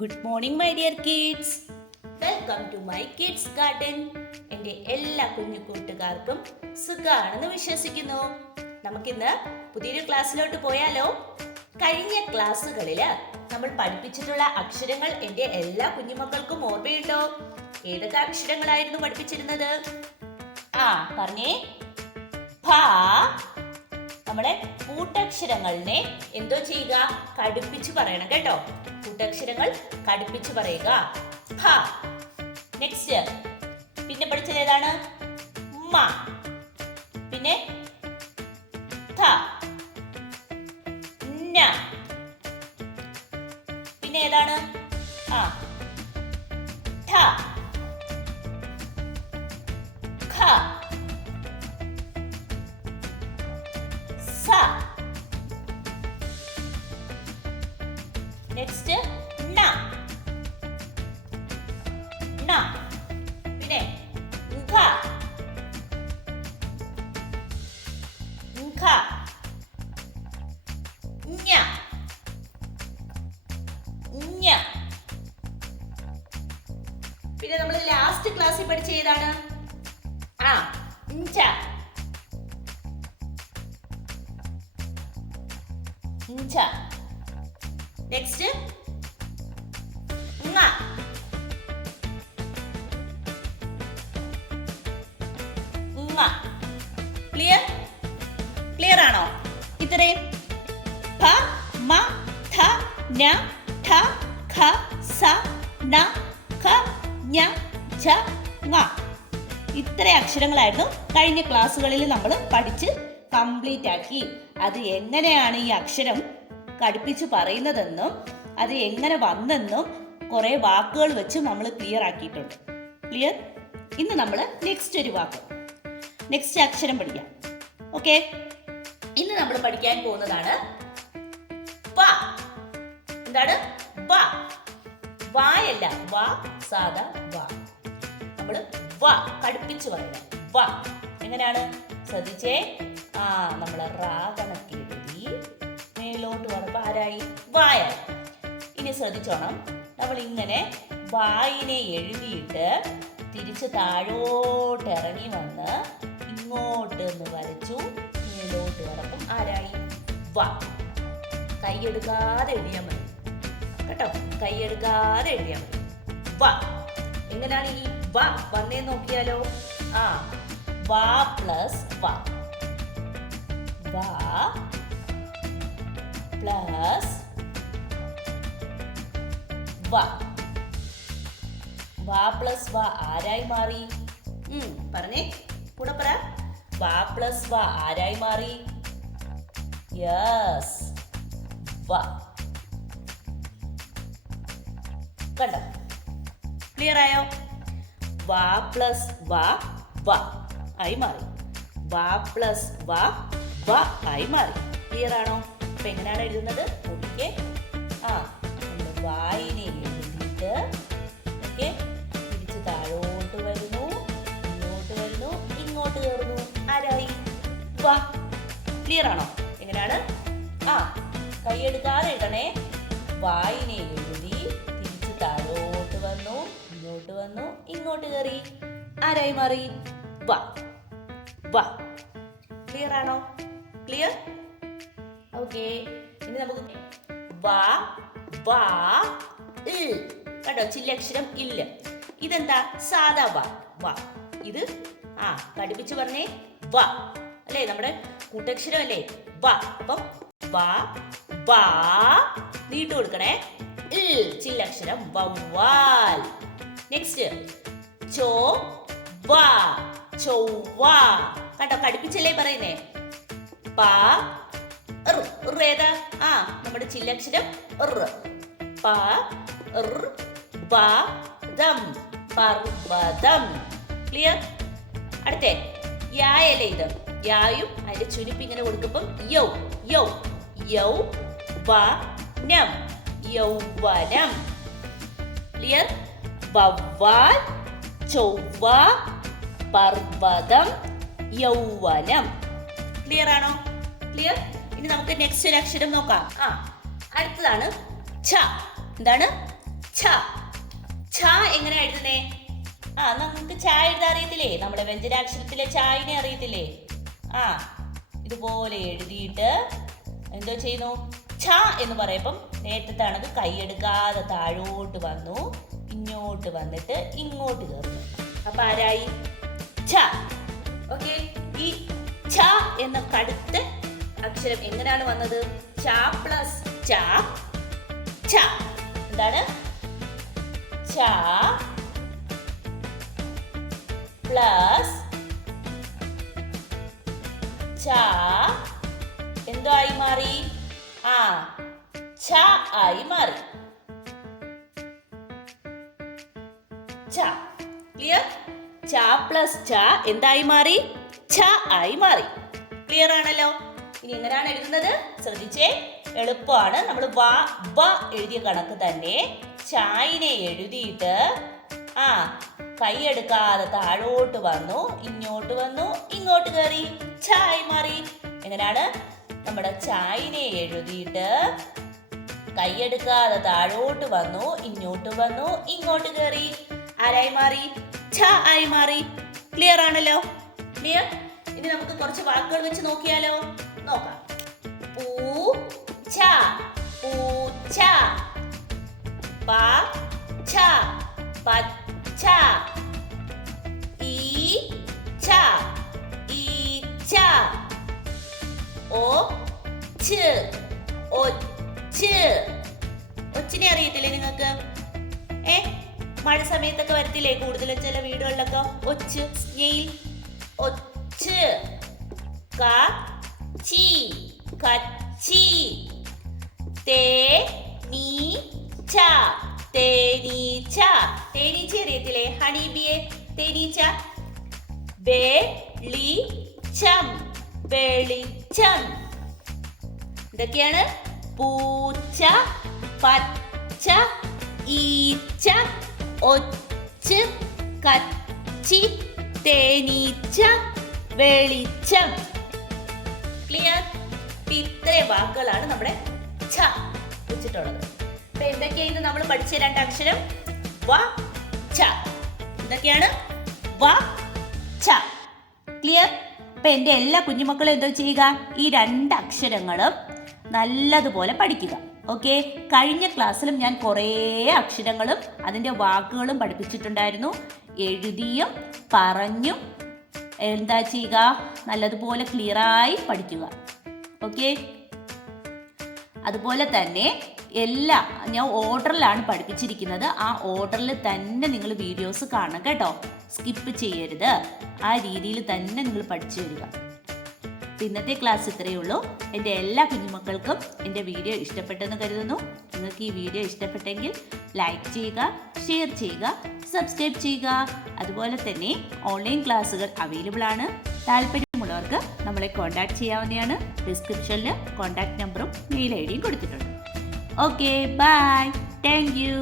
Good morning my dear kids. Welcome to my kids garden. എൻ്റെ എല്ലാ കുഞ്ഞു കൂട്ടുകാർക്കും സുഖാണെന്ന് വിശ്വസിക്കുന്നു. നമുക്കിന്ന് പുതിയൊരു ക്ലാസ്സിലോട്ട് പോയാലോ? കഴിഞ്ഞ ക്ലാസ്സുകളിൽ നമ്മൾ പഠിപ്പിച്ചിട്ടുള്ള അക്ഷരങ്ങൾ എൻ്റെ എല്ലാ കുഞ്ഞുമക്കൾക്കും ഓർമ്മയുണ്ടോ? ഏതൊക്കെ അക്ഷരങ്ങളായിരുന്നു പഠിപ്പിച്ചിരുന്നത്? പറഞ്ഞേ. ഭ. നമ്മുടെ കൂട്ടക്ഷരങ്ങളിനെ എന്തോ ചെയ്യുക? കടുപ്പിച്ച് പറയണം കേട്ടോ. കൂട്ടക്ഷരങ്ങൾ കടുപ്പിച്ച് പറയുക. ഭ. നെക്സ്റ്റ് പിന്നെ പഠിച്ചത് ഏതാണ്? മ. പിന്നെ ഥ, ന. പിന്നെ ഏതാണ്? ഠ, ഖ, സ. നെക്സ്റ്റ് ന. ന. പിന്നെ ഘ, ഘ, ഞ, ഞ. പിന്നെ നമ്മൾ ലാസ്റ്റ് ക്ലാസ്സിൽ പഠിച്ച ഏതാണ്? ഞ്ച, ഞ്ച. നെക്സ്റ്റ് ങ, ങ. ക്ലിയർ? ക്ലിയർ ആണോ? ഇത്രയും ഭ, മ, ഥ, ന, ഠ, ഖ, സ, ന, ഖ, ഞ, ഝ, ങ. ഇത്ര അക്ഷരങ്ങളായിരുന്നു കഴിഞ്ഞ ക്ലാസ്സുകളിൽ നമ്മൾ പഠിച്ച് കംപ്ലീറ്റ് ആക്കി. അത് എങ്ങനെയാണ് ഈ അക്ഷരം കടുപ്പിച്ച് പറയുന്നതെന്നും അത് എങ്ങനെ വന്നെന്നും കുറെ വാക്കുകൾ വെച്ച് നമ്മൾ ക്ലിയർ ആക്കിയിട്ടുണ്ട്. ക്ലിയർ? ഇന്ന് നമ്മൾ നെക്സ്റ്റ് ഒരു വാക്ക്, നെക്സ്റ്റ് അക്ഷരം പഠിക്കാം. ഓക്കെ, ഇന്ന് നമ്മൾ പഠിക്കാൻ പോകുന്നതാണ് വ. എന്താണ്? വ. വായല്ല, വ, സാധാ വ. നമ്മൾ വ കടുപ്പിച്ച് പറയണം. വ എങ്ങനെയാണ്? ശ്രദ്ധിച്ചേ. നമ്മൾ റാ കണക്കി എഴുതി മേലോട്ട് വന്നപ്പോൾ ആരായി? വായായി. ഇനി ശ്രദ്ധിച്ചോണം, നമ്മൾ ഇങ്ങനെ വായിനെ എഴുതിയിട്ട് തിരിച്ച് താഴോട്ട് ഇറങ്ങി വന്ന് ഇങ്ങോട്ട് ഒന്ന് വരച്ചു മേലോട്ട് വരപ്പം ആരായി? വ. കൈയെടുക്കാതെ എഴുതിയാൽ മതി കേട്ടോ. കൈയെടുക്കാതെ എഴുതിയാൽ മതി. വ. എങ്ങനെയാണ് ഈ വ വന്നേ നോക്കിയാലോ? വ പ്ലസ് വ. വ പ്ലസ് വ. വ പ്ലസ് വ ആരായി മാറി? പറഞ്ഞേ, കൂടെ പറ. വ പ്ലസ് വ ആരായി മാറി? യെസ്, വ. കണ്ടോ? ക്ലിയർ ആയോ? വ പ്ലസ് വ, വ ആയി മാറി. വ പ്ലസ് വ, വ ആയി മാറി. ക്ലിയർ ആണോ? അപ്പൊ എങ്ങനെയാണ് എഴുതുന്നത്? ഓക്കെ, നമ്മൾ വായിനെ എഴുതിയിട്ട് തിരിച്ച് താഴോട്ട് വരുന്നു, ഇങ്ങോട്ട് വരുന്നു, ഇങ്ങോട്ട് കയറുന്നു. ആരായി? വ. ക്ലിയർ ആണോ? എങ്ങനെയാണ്? കൈയെടുക്കാതെ എഴുതണേ. വായിനെ എഴുതി തിരിച്ച് താഴോട്ട് വന്നു, ഇങ്ങോട്ട് വന്നു, ഇങ്ങോട്ട് കയറി. ആരായി മാറി? വ. വ. ക്ലിയർ ആണോ? ക്ലിയർ? ഓക്കെ, ഇനി നമുക്ക് വ, വ, ഇൽ. കണ്ടോ? ചില്ലക്ഷരം ഇല്ല. ഇതെന്താ? സാധാ വ. വ. ഇത് കടുപ്പിച്ച് പറഞ്ഞേ. വ അല്ലേ? നമ്മുടെ കൂട്ടക്ഷരം അല്ലേ? വ. അപ്പം വ, വ നീട്ടു കൊടുക്കണേ. ഇൽ ചില്ലക്ഷരം വവ്വാൽ. നെക്സ്റ്റ് ചോ, വ, ചൊവ്വ. കണ്ടോ? കടുപ്പിച്ചല്ലേ പറയുന്നേ. പ, ഏതാ? നമ്മുടെ ചില്ലക്ഷരം പ, ബ, ദം, പർവ്വതം. ക്ലിയർ? അടുത്തേ യായല്ലേ? ഇത് യായും അതിന്റെ ചുരുപ്പ് ഇങ്ങനെ കൊടുക്കുമ്പം യൗ, യൗ, യൗ, വ, നം, യൗവനം. ക്ലിയർ? വവ്വാൽ, ചൊവ്വ, പർവ്വതം, യൗവനം. ക്ലിയർ ആണോ? ക്ലിയർ? ഇനി നമുക്ക് നെക്സ്റ്റ് ഒരു അക്ഷരം നോക്കാം. അടുത്തതാണ് ഛ. എന്താണ്? ഛ. ഛ എങ്ങനെ എഴുതുന്നേ? നമുക്ക് ഛ എഴുതാൻ അറിയത്തില്ലേ? നമ്മുടെ വ്യഞ്ജനാക്ഷരത്തിലെ ഛായിനെ അറിയത്തില്ലേ? ഇതുപോലെ എഴുതിയിട്ട് എന്തോ ചെയ്യുന്നു? ഛ എന്ന് പറയുമ്പം നേരത്തെ കണക്ക് കൈയെടുക്കാതെ താഴോട്ട് വന്നു, ഇങ്ങോട്ട് വന്നിട്ട് ഇങ്ങോട്ട് കയറുന്നു. അപ്പൊ ആരായി? ഛ. ഓക്കെ, ഈ ഛ എന്ന കടുത്ത അക്ഷരം എങ്ങനെയാണ് വന്നത്? ഛ പ്ലസ് ഛ. ഛ എന്താണ്? ഛ പ്ലസ് ഛ എന്തോ ആയി മാറി? ഛ ആയി മാറി. ഛ. ക്ലിയർ? ഛ പ്ലസ് ഛ എന്തായി മാറി? ഛ ആയി മാറി. ക്ലിയർ ആണല്ലോ? ഇനി എങ്ങനെയാണ് എഴുതുന്നത്? ശ്രദ്ധിച്ചേ, എളുപ്പമാണ്. നമ്മൾ വ എഴുതിയ കണക്ക് തന്നെ ഛായിനെ എഴുതിയിട്ട് കൈയെടുക്കാതെ താഴോട്ട് വന്നു, ഇങ്ങോട്ട് വന്നു, ഇങ്ങോട്ട് കയറി, ഛ ആയി മാറി. എങ്ങനെയാണ്? നമ്മുടെ ഛായിനെ എഴുതിയിട്ട് കൈയെടുക്കാതെ താഴോട്ട് വന്നു, ഇങ്ങോട്ട് വന്നു, ഇങ്ങോട്ട് കയറി, ആരായി മാറി? ഛ ആയി മാറി. ക്ലിയർ ആണല്ലോ? ക്ലിയർ? ഇനി നമുക്ക് കുറച്ച് വാക്കുകൾ വെച്ച് നോക്കിയാലോ? നോക്കാം. പൂച്ച, പൂച്ച. പച്ച, പച്ച. ഈച്ച, ഈച്ച. ഒച്ച്, ഒച്ച്. ഒച്ചിനെ അറിയത്തില്ലേ നിങ്ങൾക്ക്? മഴ സമയത്തൊക്കെ വരത്തില്ലേ കൂടുതലും ചില വീടുകളിലൊക്കെ ഒച്ച്, സ്നെയിൽ, ഒച്ച്. കച്ചി, കച്ചി. തേനീച്ച, തേനീച്ച. തേനീച്ച അറിയത്തില്ലേ? ഹണി ബിയെ, തേനീച്ച. വെളിച്ചം, വെളിച്ചം. ഇതൊക്കെയാണ് പൂച്ച, പച്ച, ഈച്ച, ഒച്ച്, കച്ചി, തേനീച്ച, വെളിച്ചം. ക്ലിയർ? ഇത്രയും വാക്കുകളാണ് നമ്മുടെ ഛ വെച്ചിട്ടുള്ളത്. അപ്പൊ എന്തൊക്കെയാണ് നമ്മൾ പഠിച്ച രണ്ട് അക്ഷരം? വ, ഛ. എന്തൊക്കെയാണ്? വ, ഛ. ക്ലിയർ? അപ്പൊ എൻ്റെ എല്ലാ കുഞ്ഞുമക്കളും എന്തോ ചെയ്യുക? ഈ രണ്ട് അക്ഷരങ്ങളും നല്ലതുപോലെ പഠിക്കുക. ഓക്കെ, കഴിഞ്ഞ ക്ലാസ്സിലും ഞാൻ കുറേ അക്ഷരങ്ങളും അതിൻ്റെ വാക്കുകളും പഠിപ്പിച്ചിട്ടുണ്ടായിരുന്നു. എഴുതിയും പറഞ്ഞും എന്താ ചെയ്യുക? നല്ലതുപോലെ ക്ലിയറായി പഠിക്കുക. ഓക്കെ, അതുപോലെ തന്നെ എല്ലാം ഞാൻ ഓർഡറിലാണ് പഠിപ്പിച്ചിരിക്കുന്നത്. ആ ഓർഡറിൽ തന്നെ നിങ്ങൾ വീഡിയോസ് കാണണം കേട്ടോ. സ്കിപ്പ് ചെയ്യരുത്. ആ രീതിയിൽ തന്നെ നിങ്ങൾ പഠിച്ചു വരിക. ഇന്നത്തെ ക്ലാസ് ഇത്രയേ ഉള്ളൂ. എൻ്റെ എല്ലാ കുഞ്ഞുമക്കൾക്കും എൻ്റെ വീഡിയോ ഇഷ്ടപ്പെട്ടെന്ന് കരുതുന്നു. നിങ്ങൾക്ക് ഈ വീഡിയോ ഇഷ്ടപ്പെട്ടെങ്കിൽ ലൈക്ക് ചെയ്യുക, ഷെയർ ചെയ്യുക, സബ്സ്ക്രൈബ് ചെയ്യുക. അതുപോലെ തന്നെ ഓൺലൈൻ ക്ലാസ്സുകൾ അവൈലബിൾ ആണ്. താല്പര്യമുള്ളവർക്ക് നമ്മളെ കോൺടാക്ട് ചെയ്യാവുന്നതാണ്. ഡിസ്ക്രിപ്ഷനിൽ കോൺടാക്ട് നമ്പറും മെയിൽ ഐ ഡിയും കൊടുത്തിട്ടുണ്ട്. Okay, bye. Thank U.